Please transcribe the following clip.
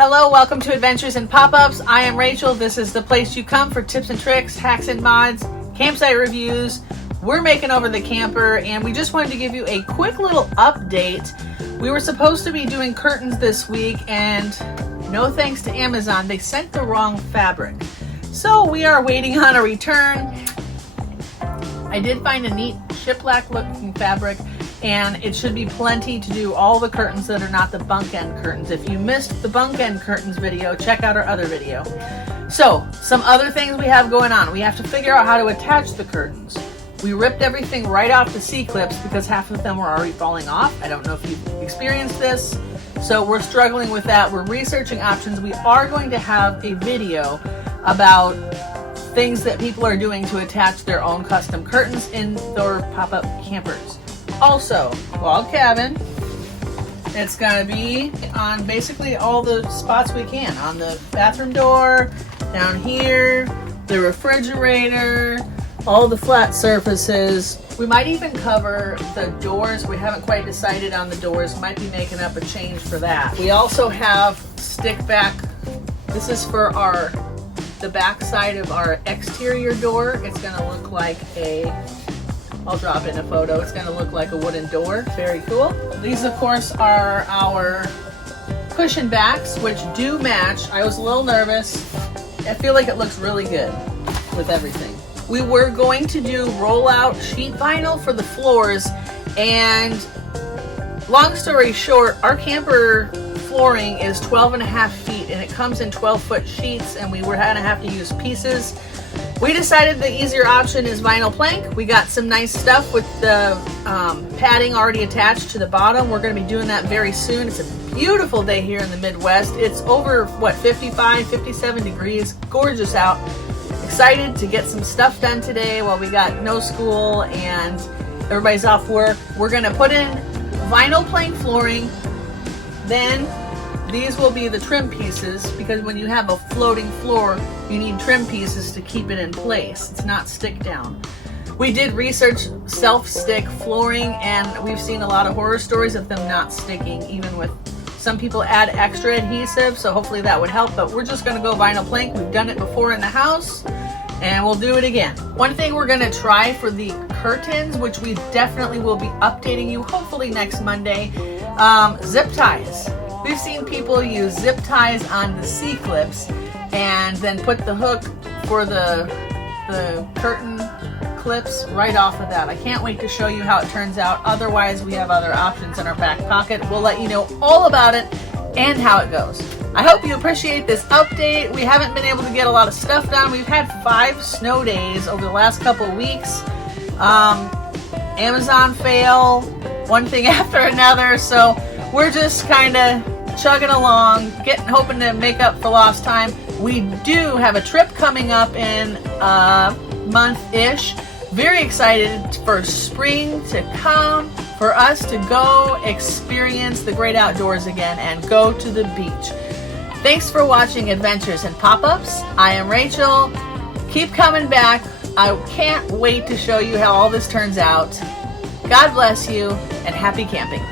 Hello, welcome to Adventures and Pop-Ups. I am Rachel. This is the place you come for tips and tricks, hacks and mods, campsite reviews. We're making over the camper, and we just wanted to give you a quick little update. We were supposed to be doing curtains this week, and no thanks to Amazon, they sent the wrong fabric. So we are waiting on a return. I did find a neat shiplap looking fabric, and it should be plenty to do all the curtains that are not the bunk end curtains. If you missed the bunk end curtains video, check out our other video. So, some other things we have going on. We have to figure out how to attach the curtains. We ripped everything right off the C-clips because half of them were already falling off. I don't know if you've experienced this. So we're struggling with that. We're researching options. We are going to have a video about things that people are doing to attach their own custom curtains in their pop-up campers. Also, log cabin. It's gonna be on basically all the spots we can. On the bathroom door, down here, the refrigerator, all the flat surfaces. We might even cover the doors. We haven't quite decided on the doors. Might be making up a change for that. We also have stick back. This is for the back side of our exterior door. It's gonna look like I'll drop in a photo. It's gonna look like a wooden door. Very cool. These, of course, are our cushion backs, which do match. I was a little nervous. I feel like it looks really good with everything. We were going to do rollout sheet vinyl for the floors, and long story short, our camper flooring is 12.5 feet, and it comes in 12-foot sheets, and we were gonna have to use pieces. We decided the easier option is vinyl plank. We got some nice stuff with the padding already attached to the bottom. We're going to be doing that very soon. It's a beautiful day here in the Midwest. It's over, 55, 57 degrees. Gorgeous out. Excited to get some stuff done today while we got no school and everybody's off work. We're going to put in vinyl plank flooring. Then these will be the trim pieces, because when you have a floating floor, you need trim pieces to keep it in place. It's not stick down. We did research self-stick flooring, and we've seen a lot of horror stories of them not sticking, even with some people add extra adhesive, so hopefully that would help, but we're just gonna go vinyl plank. We've done it before in the house, and we'll do it again. One thing we're gonna try for the curtains, which we definitely will be updating you hopefully next Monday, zip ties. We've seen people use zip ties on the C-clips and then put the hook for the curtain clips right off of that. I can't wait to show you how it turns out. Otherwise, we have other options in our back pocket. We'll let you know all about it and how it goes. I hope you appreciate this update. We haven't been able to get a lot of stuff done. We've had 5 snow days over the last couple of weeks. Amazon fail, one thing after another, so we're just kind of chugging along, hoping to make up for lost time. We do have a trip coming up in a month-ish. Very excited for spring to come, for us to go experience the great outdoors again and go to the beach. Thanks for watching Adventures and Pop-Ups. I am Rachel. Keep coming back. I can't wait to show you how all this turns out. God bless you, and happy camping.